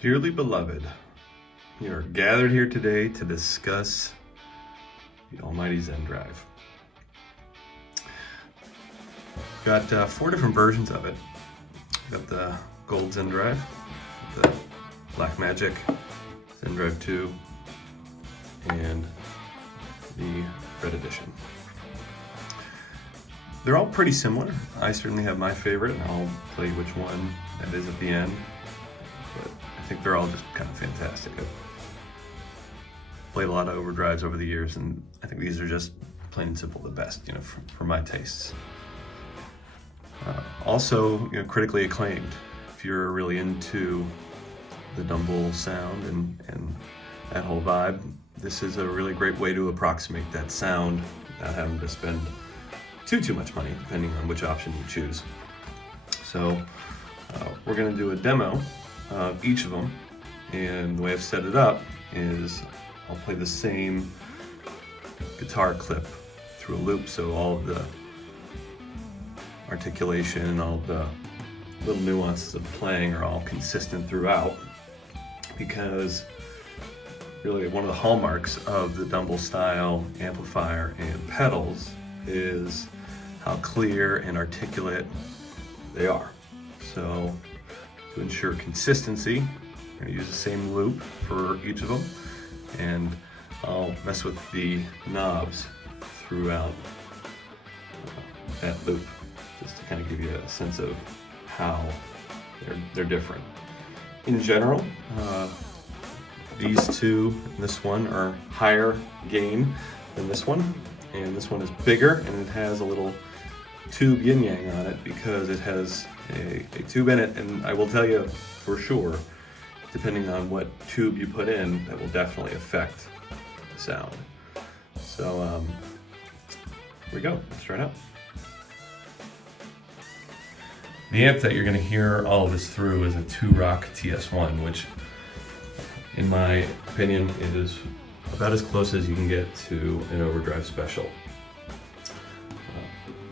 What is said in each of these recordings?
Dearly beloved, we are gathered here today to discuss the almighty Zendrive. Got 4 different versions of it. Got the gold Zendrive, the black magik, Zendrive 2, and the red edition. They're all pretty similar. I certainly have my favorite, and I'll tell you which one that is at the end. But I think they're all just kind of fantastic. I've played a lot of overdrives over the years, and I think these are just plain and simple the best, for my tastes. Also, critically acclaimed. If you're really into the Dumble sound and that whole vibe, this is a really great way to approximate that sound without having to spend too much money, depending on which option you choose. So we're going to do a demo of each of them, and the way I've set it up is I'll play the same guitar clip through a loop, so all of the articulation and all the little nuances of playing are all consistent throughout, because really one of the hallmarks of the Dumble style amplifier and pedals is how clear and articulate they are. So to ensure consistency, I'm going to use the same loop for each of them, and I'll mess with the knobs throughout that loop, just to kind of give you a sense of how they're different. In general, these two and this one are higher gain than this one, and this one is bigger, and it has a little tube yin-yang on it because it has a tube in it, and I will tell you for sure, depending on what tube you put in, that will definitely affect the sound. So here we go, let's try it out. The amp that you're going to hear all of this through is a Two Rock TS1, which in my opinion is about as close as you can get to an overdrive special.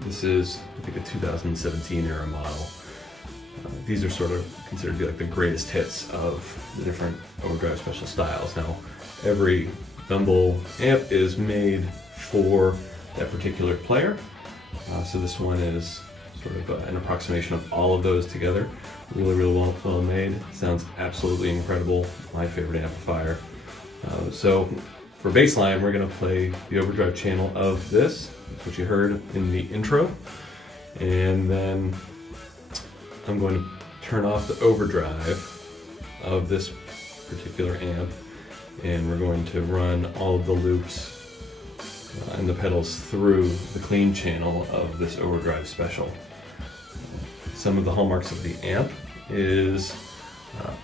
This is, I think, a 2017 era model. These are sort of considered to be like the greatest hits of the different overdrive special styles. Now, every Dumble amp is made for that particular player. So this one is sort of an approximation of all of those together. Really well made. Sounds absolutely incredible. My favorite amplifier. So for baseline, we're going to play the overdrive channel of this. That's what you heard in the intro. And then I'm going to turn off the overdrive of this particular amp, and we're going to run all of the loops and the pedals through the clean channel of this overdrive special. Some of the hallmarks of the amp is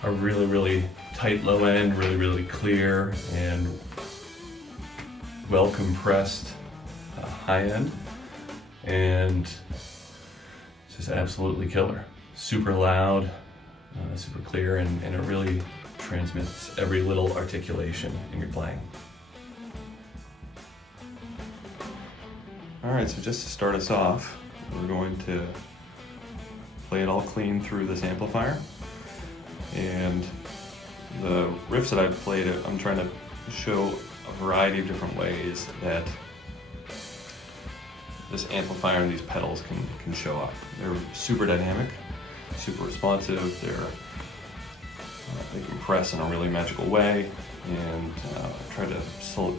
a really tight low end, really clear and well compressed high end, and it's just absolutely killer. Super loud, super clear, and it really transmits every little articulation in your playing. Alright, so just to start us off, we're going to play it all clean through this amplifier, and the riffs that I've played, I'm trying to show a variety of different ways that this amplifier and these pedals can show up. They're super dynamic, super responsive, they compress in a really magical way, and try to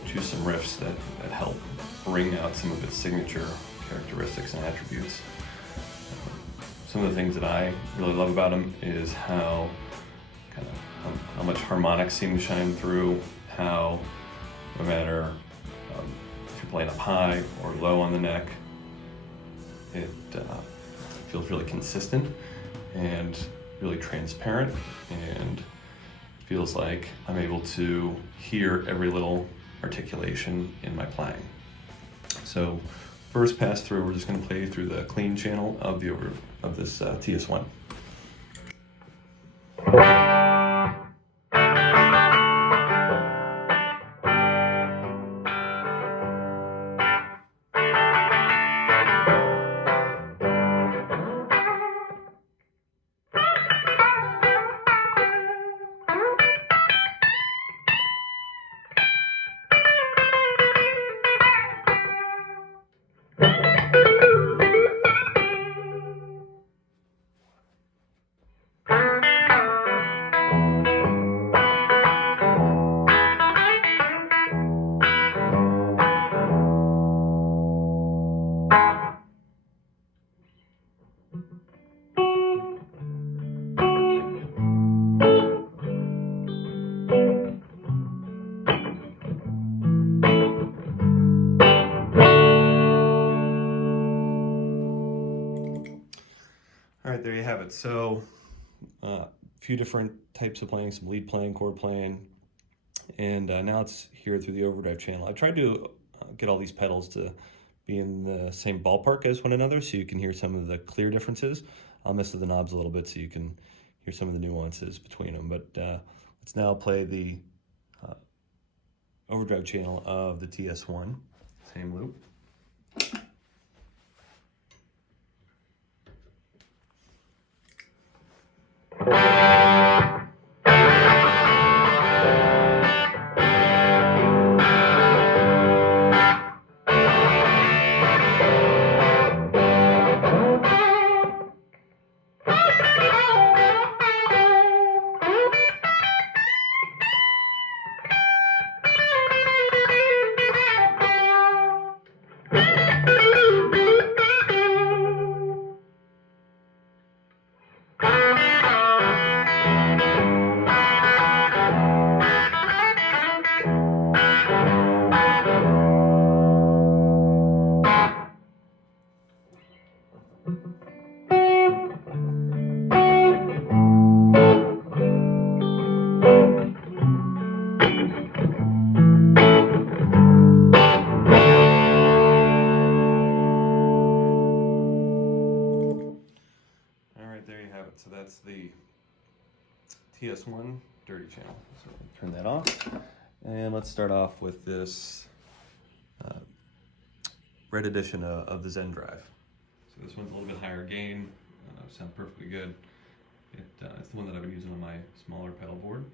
choose some riffs that help bring out some of its signature characteristics and attributes. Some of the things that I really love about them is how much harmonics seem to shine through, how no matter if you're playing up high or low on the neck, it feels really consistent and really transparent, and feels like I'm able to hear every little articulation in my playing. So first pass through, we're just going to play through the clean channel of this TS1. it. So a few different types of playing, some lead playing, chord playing, and now it's here through the overdrive channel. I tried to get all these pedals to be in the same ballpark as one another so you can hear some of the clear differences. I'll mess with the knobs a little bit so you can hear some of the nuances between them. But let's now play the overdrive channel of the TS1. Same loop. So that's the TS1 dirty channel. So turn that off. And let's start off with this red edition of the Zendrive. So this one's a little bit higher gain. Sounds perfectly good. It's the one that I've been using on my smaller pedal board.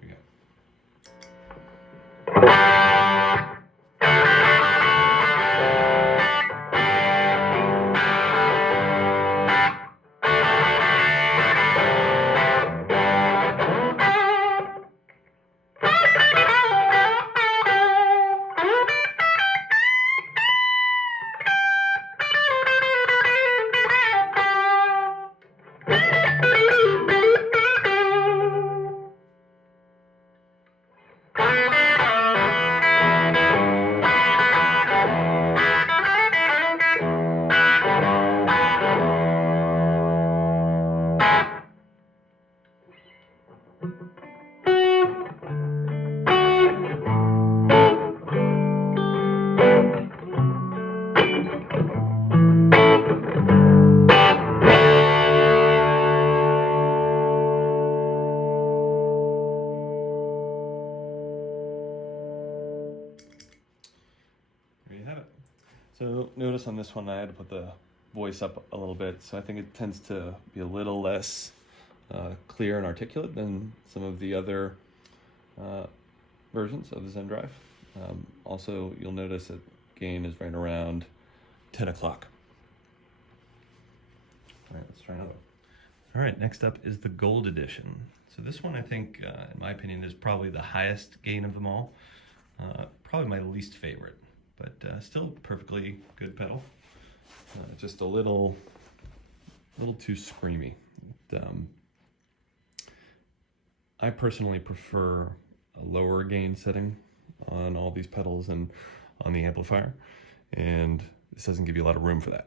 Here we go. So notice on this one I had to put the voice up a little bit, so I think it tends to be a little less clear and articulate than some of the other versions of the Zendrive. Also, you'll notice that gain is right around 10 o'clock. All right, let's try another. All right, next up is the Gold Edition. So this one, I think, in my opinion, is probably the highest gain of them all. Probably my least favorite, but still perfectly good pedal. Just a little too screamy. I personally prefer a lower gain setting on all these pedals and on the amplifier, and this doesn't give you a lot of room for that.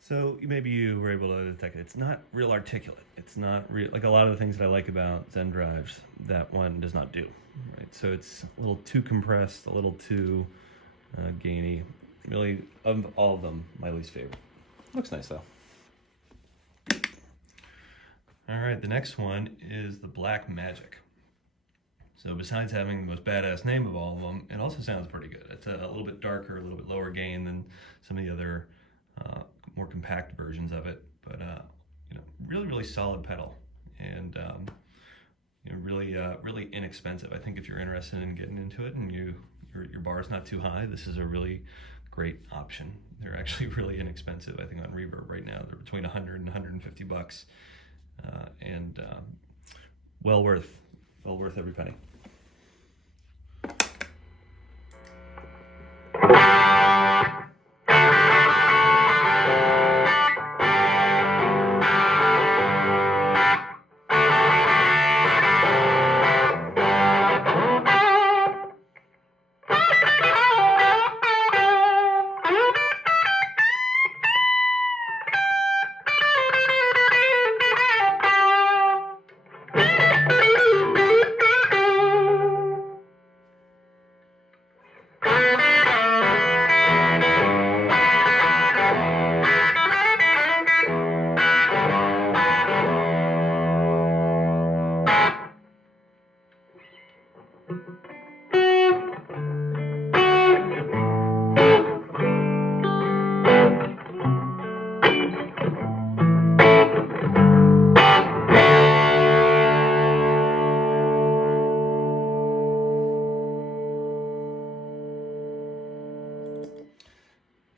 So maybe you were able to detect it. It's not real articulate. It's not real, like a lot of the things that I like about Zendrives, that one does not do. Right? So it's a little too compressed, a little too gainy. Really, of all of them, my least favorite. Looks nice though. All right, the next one is the Black Magic. So besides having the most badass name of all of them, it also sounds pretty good. It's a little bit darker, a little bit lower gain than some of the other more compact versions of it, but you know, really solid pedal, and you know, really inexpensive. I think if you're interested in getting into it and your bar is not too high, this is a really great option. They're actually really inexpensive. I think on Reverb right now they're between 100 and 150 bucks, and well worth every penny.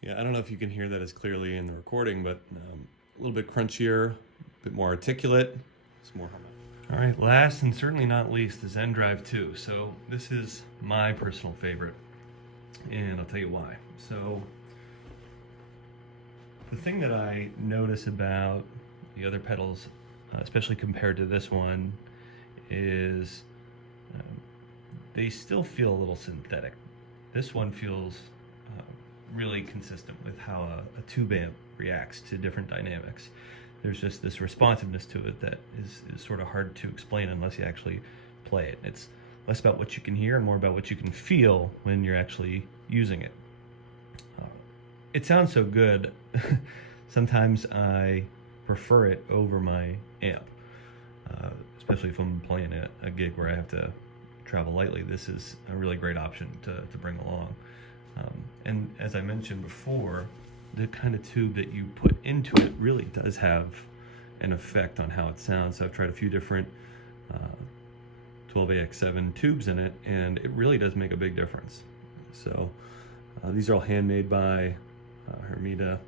Yeah, I don't know if you can hear that as clearly in the recording, but a little bit crunchier, a bit more articulate. Some more harmonic. All right, last and certainly not least, the Zendrive 2. So this is my personal favorite, and I'll tell you why. So the thing that I notice about the other pedals, especially compared to this one, is they still feel a little synthetic. This one feels really consistent with how a tube amp reacts to different dynamics. There's just this responsiveness to it that is sort of hard to explain unless you actually play it. It's less about what you can hear and more about what you can feel when you're actually using it. It sounds so good. Sometimes I prefer it over my amp, especially if I'm playing a gig where I have to travel lightly. This is a really great option to bring along. And as I mentioned before, the kind of tube that you put into it really does have an effect on how it sounds. So I've tried a few different 12AX7 tubes in it, and it really does make a big difference. So these are all handmade by Hermida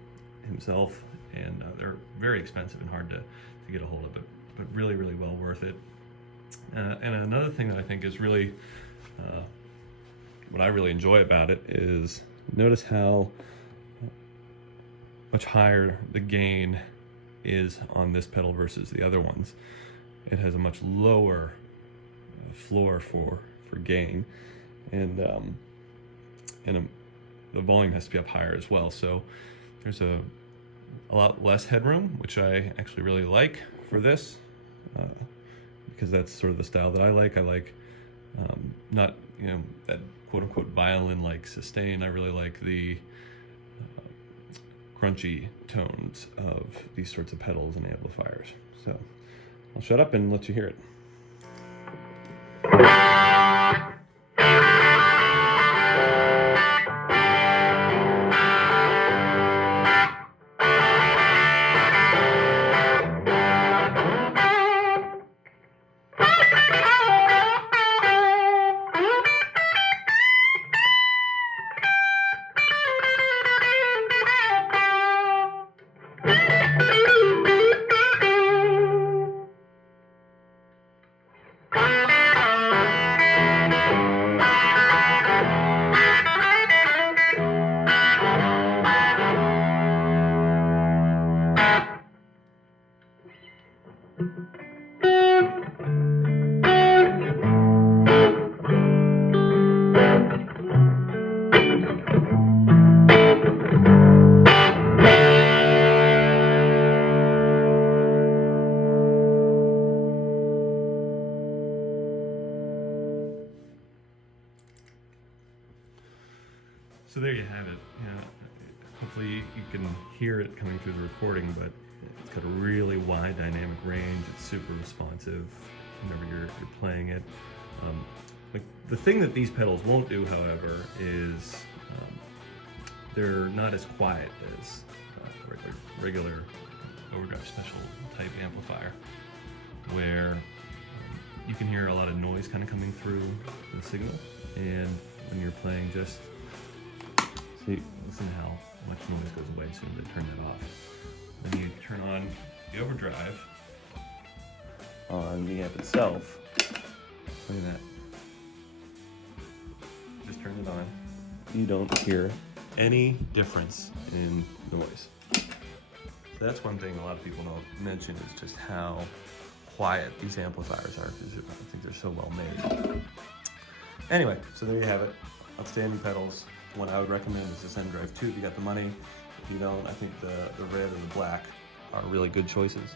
himself, and they're very expensive and hard to get a hold of, but really well worth it. And another thing that I think is really what I really enjoy about it is notice how much higher the gain is on this pedal versus the other ones. It has a much lower floor for gain, and the volume has to be up higher as well. So there's a lot less headroom, which I actually really like for this, because that's sort of the style that I like. I like not, you know, that quote-unquote violin-like sustain. I really like the crunchy tones of these sorts of pedals and amplifiers. So I'll shut up and let you hear it. So there you have it. Yeah, hopefully you can hear it coming through the recording, but it's got a really wide dynamic range. It's super responsive whenever you're playing it. Like the thing that these pedals won't do, however, is they're not as quiet as regular overdrive special type amplifier, where you can hear a lot of noise kind of coming through the signal, and when you're playing, just see, listen to how much noise goes away as soon as I turn that off. Then you turn on the overdrive on the amp itself. Look at that. Just turn it on. You don't hear any difference in noise. So that's one thing a lot of people don't mention, is just how quiet these amplifiers are, because I think they're so well made. Anyway, so there you have it. Outstanding pedals. One I would recommend is the Zendrive 2 if you got the money. If you don't, I think the red and the black are really good choices.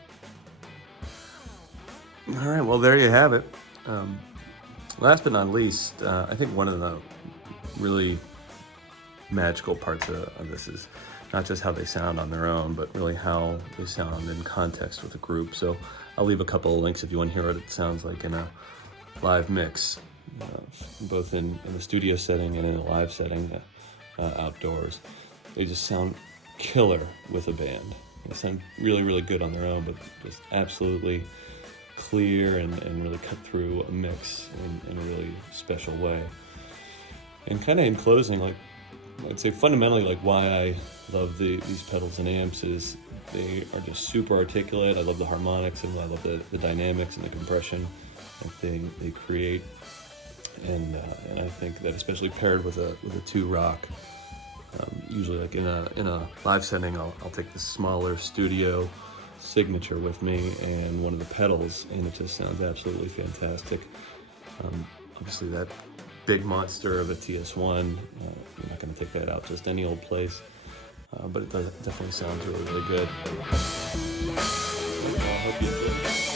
All right, well, there you have it. Last but not least, I think one of the really magical parts of this is not just how they sound on their own, but really how they sound in context with a group. So I'll leave a couple of links if you want to hear what it sounds like in a live mix, both in the studio setting and in a live setting outdoors. They just sound killer with a band. They sound really, really good on their own, but just absolutely clear and really cut through a mix in a really special way. And kind of in closing, like I'd say fundamentally, like why I love these pedals and amps is they are just super articulate. I love the harmonics, and I love the dynamics and the compression that they create. And I think that especially paired with a Two Rock, usually like in a live setting, I'll take the smaller studio signature with me and one of the pedals, and it just sounds absolutely fantastic. Obviously that big monster of a TS1, you're not going to take that out just any old place, but it definitely sounds really, really good. I hope you enjoyed it.